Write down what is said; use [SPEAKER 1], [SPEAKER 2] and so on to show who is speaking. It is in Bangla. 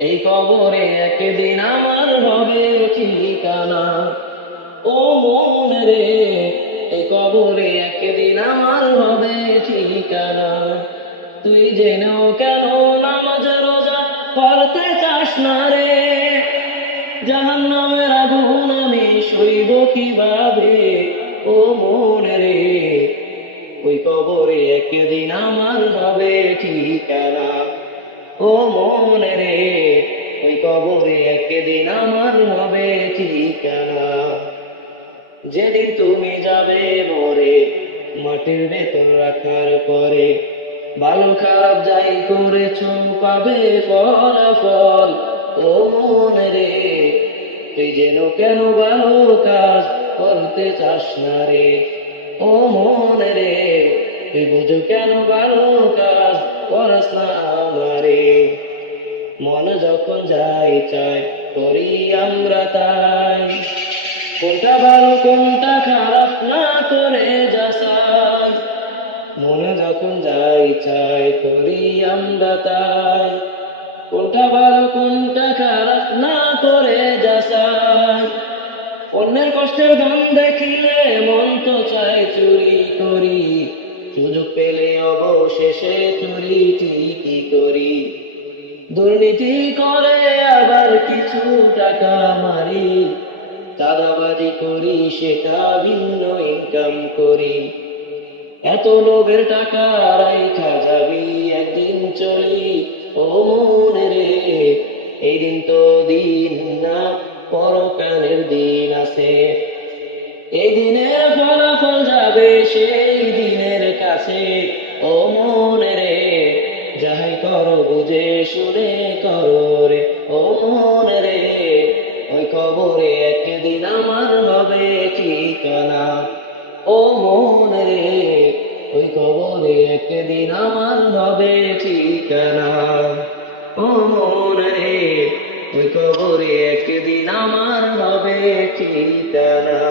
[SPEAKER 1] এই কবরে একদিন আমার হবে ঠিকানা। ও মন রে এই কবরে একদিন আমার হবে ঠিকানা। তুই জেনেও কেন নামাজ রোজা করতে চাস না রে? জাহান নামের আগুন আমি সইব কীভাবে? ও মন রে ওই কবরে একদিন আমার হবে ঠিকানা। ও মন রে কবরে একদিন আমার হবে ঠিকানা। যেদিন তুমি যাবে মরে মাটির ভেতর রাখার পরে। ভালো খারাপ যাই করেছ, পাবে ফলাফল। ও মন রে, তুই যেন কেন ভালো কাজ করতে চাস না রে? ও মন রে, তুই বুঝো কেন ভালো কাজ করস না আমারে? মন যখন যাই চাই করি আমরা তাই। কোনটা ভালো, কোনটা খারাপ, না করে যাসাই মনে যখন যাই চাই করি আমরা তাই। কোনটা ভালো, কোনটা খারাপ, না করে যাসাই অন্যের কষ্টের ধন দেখিলে মন তো চায় চুরি, করি। সুযোগ পেলে অবশেষে চুরি, ঠিকই করি। দুর্নীতি করে আবার কিছু টাকা মারি। চাঁদাবাজি করি, সেটা ভিন্ন ইনকাম করি। এত লোভের টাকা রাইখা যাবি, একদিন চলি, ও মনে রে। এই দিন তো দিন না, পরকালের দিন আছে। এই দিনের ফলাফল যাবে, সেই দিনের কাছে, ও মনে রে। যাহাই করো, বুঝে শুনে করো রে, ও মন রে। ওই কবরে একদিন আমার হবে ঠিকানা, ও মন রে। ওই কবরে একদিন আমার হবে ঠিকানা, ও মন রে। ওই কবরে একদিন আমার হবে ঠিকানা।